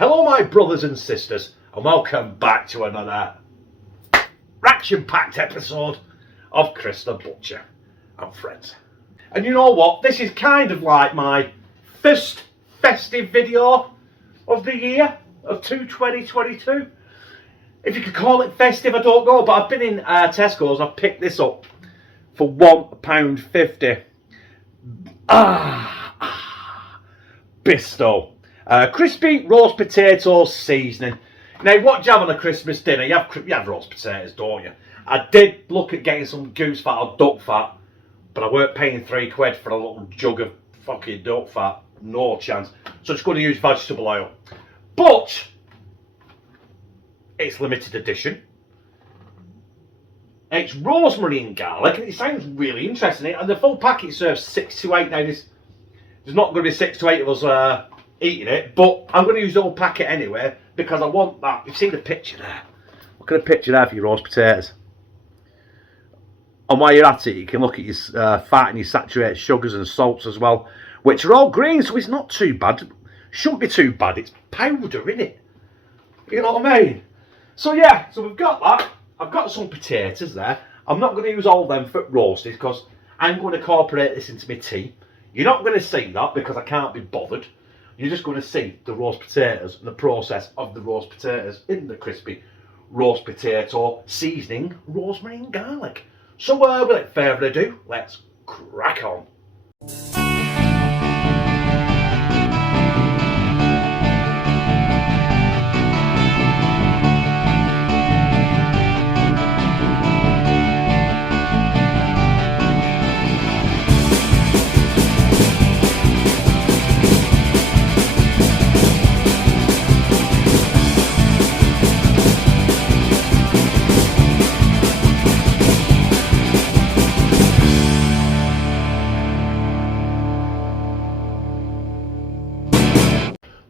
Hello my brothers and sisters, and welcome back to another action-packed episode of Chris the Butcher and Friends. And you know what, this is kind of like my first festive video of the year of 2022. If you could call it festive, I don't know, but I've been in Tesco's and I've picked this up for £1.50. BISTO. Crispy roast potatoes seasoning. Now, what do you have on a Christmas dinner? You have roast potatoes, don't you? I did look at getting some goose fat or duck fat, but I weren't paying £3 for a little jug of fucking duck fat. No chance. So I'm just going to use vegetable oil. But it's limited edition. It's rosemary and garlic, and it sounds really interesting. And the full packet serves 6 to 8. Now, there's not going to be 6 to 8 of us eating it, but I'm going to use the whole packet anyway because I want that. You've seen the picture there. Look at the picture there for your roast potatoes. And while you're at it, you can look at your fat and your saturated sugars and salts as well, which are all green, so it's not too bad. Shouldn't be too bad. It's powder, innit? You know what I mean? So yeah, so we've got that. I've got some potatoes there. I'm not going to use all them for roasted because I'm going to incorporate this into my tea. You're not going to see that because I can't be bothered. You're just going to see the roast potatoes and the process of the roast potatoes in the crispy roast potato seasoning, rosemary and garlic. So without further ado, let's crack on.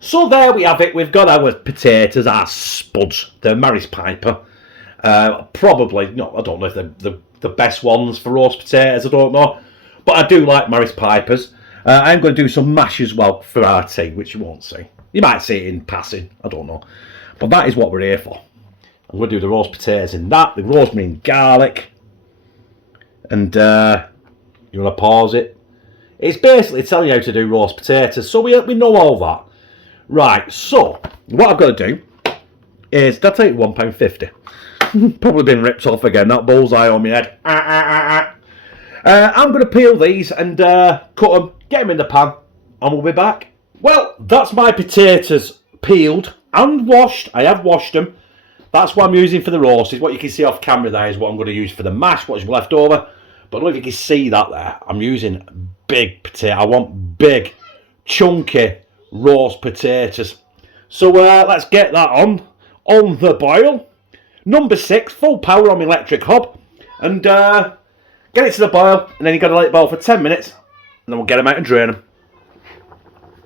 So there we have it. We've got our potatoes, our spuds, the Maris Piper. Probably, no, I don't know if they're the best ones for roast potatoes, I don't know. But I do like Maris Pipers. I'm going to do some mash as well for our tea, which you won't see. You might see it in passing, I don't know. But that is what we're here for. I'm going to do the roast potatoes in that, the rosemary and garlic. And you want to pause it? It's basically telling you how to do roast potatoes, so we know all that. Right, so what I've got to do is, did I take £1.50? Probably been ripped off again, that bullseye on my head. I'm going to peel these and cut them, get them in the pan, and we'll be back. Well, that's my potatoes peeled and washed. I have washed them. That's what I'm using for the roasted. What you can see off camera there is what I'm going to use for the mash, what's left over. But I don't know if you can see that there. I'm using big potato. I want big, chunky roast potatoes. So let's get that on the boil. Number 6, full power on my electric hob, and get it to the boil, and then you've got to let it boil for 10 minutes, and then we'll get them out and drain them.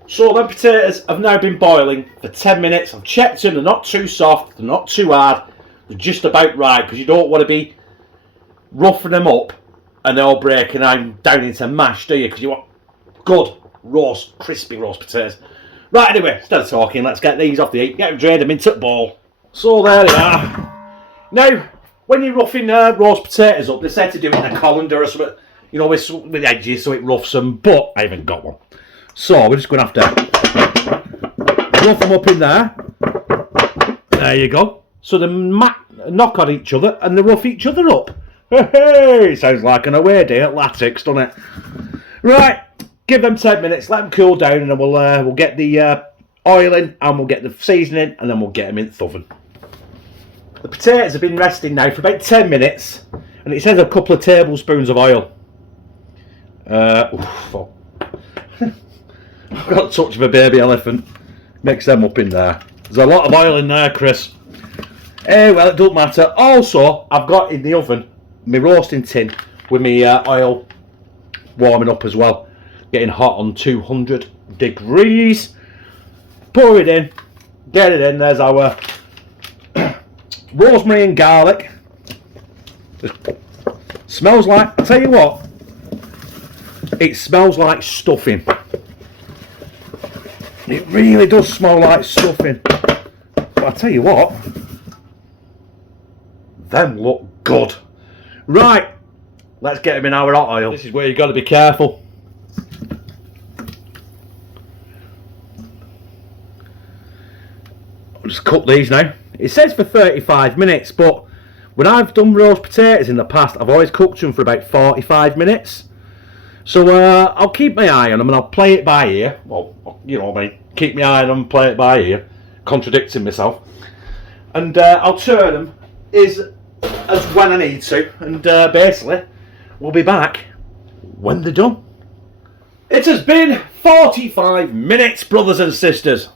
So them potatoes have now been boiling for 10 minutes. I've checked them, they're not too soft, they're not too hard, they're just about right, because you don't want to be roughing them up and they're all breaking down into mash, do you? Because you want good roast, crispy roast potatoes. Right, anyway, instead of talking, let's get these off the heat, get them drained them into the bowl. So there they are. Now, when you're roughing roast potatoes up, they said to do it in a colander or something, you know, with edges so it roughs them, but I haven't got one. So we're just going to have to rough them up in there. There you go. So they knock on each other and they rough each other up. Hey, sounds like an away day at Latix, doesn't it? Right. Give them 10 minutes, let them cool down, and then we'll get the oil in, and we'll get the seasoning, and then we'll get them in the oven. The potatoes have been resting now for about 10 minutes, and it says a couple of tablespoons of oil. I've got a touch of a baby elephant. Mix them up in there. There's a lot of oil in there, Chris. Well, it doesn't matter. Also, I've got in the oven my roasting tin with my oil warming up as well. Getting hot on 200 degrees. Pour it in. Get it in. There's our rosemary and garlic. Smells like, I'll tell you what, it smells like stuffing. It really does smell like stuffing. But I tell you what, them look good. Right, let's get them in our hot oil. This is where you've got to be careful. I'll just cook these now. It says for 35 minutes, but when I've done roast potatoes in the past, I've always cooked them for about 45 minutes. So I'll keep my eye on them and I'll play it by ear. Well, you know what I mean. Keep my eye on them and play it by ear. Contradicting myself. And I'll turn them as when I need to. And basically, we'll be back when they're done. It has been 45 minutes, brothers and sisters.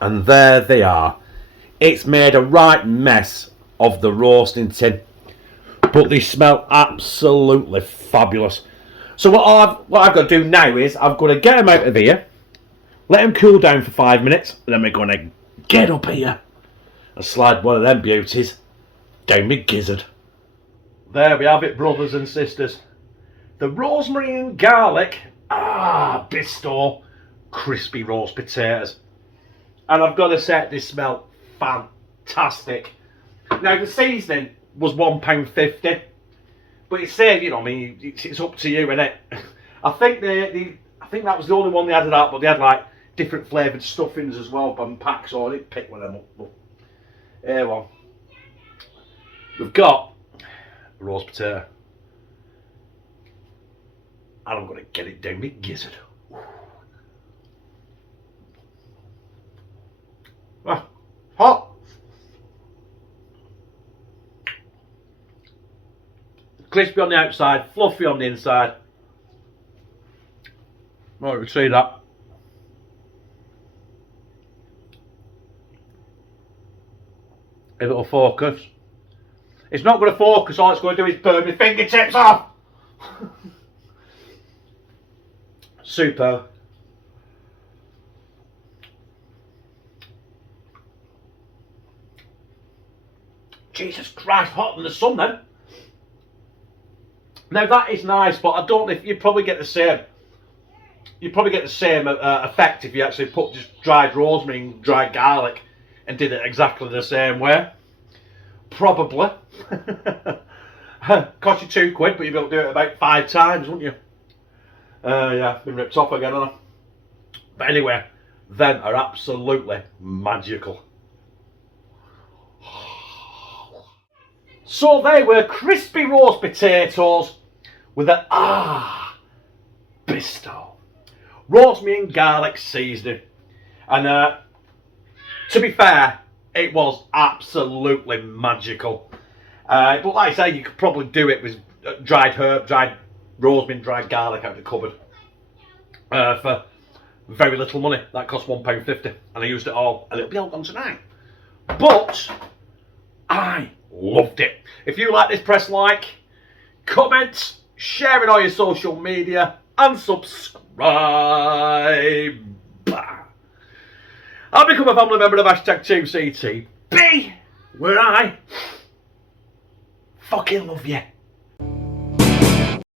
And there they are. It's made a right mess of the roasting tin. But they smell absolutely fabulous. So what I've got to do now is I've got to get them out of here, let them cool down for 5 minutes, and then we're going to get up here and slide one of them beauties down my gizzard. There we have it, brothers and sisters. The rosemary and garlic, BISTO crispy roast potatoes. And I've got to say, they smell fantastic. Now the seasoning was £1.50. But it's saying, you know, I mean, it's up to you, innit? I think I think that was the only one they had out, but they had like different flavoured stuffings as well from packs, so I didn't pick one of them up. But here one. We've got a roast potato. And I'm going to get it down my gizzard. Ah, hot. Crispy on the outside, fluffy on the inside. Right, we see that. If it'll focus. It's not going to focus, all it's going to do is burn my fingertips off. Super. Jesus Christ, hotter than the sun then. Now that is nice, but I don't know if you probably get the same. You probably get the same effect if you actually put just dried rosemary and dried garlic and did it exactly the same way. Probably. Cost you £2, but you'd be able to do it about 5 times, wouldn't you? Yeah, been ripped off again, haven't I? But anyway, them are absolutely magical. So they were crispy roast potatoes with an BISTO rosemary and garlic seasoning. And to be fair, it was absolutely magical. But like I say, you could probably do it with dried herb, dried rosemary and dried garlic out of the cupboard for very little money. That cost £1.50 and I used it all and it'll be all gone tonight. But I loved it. If you like this, press like, comment, share it on your social media and subscribe. I'll become a family member of #2CTB, where I fucking love you.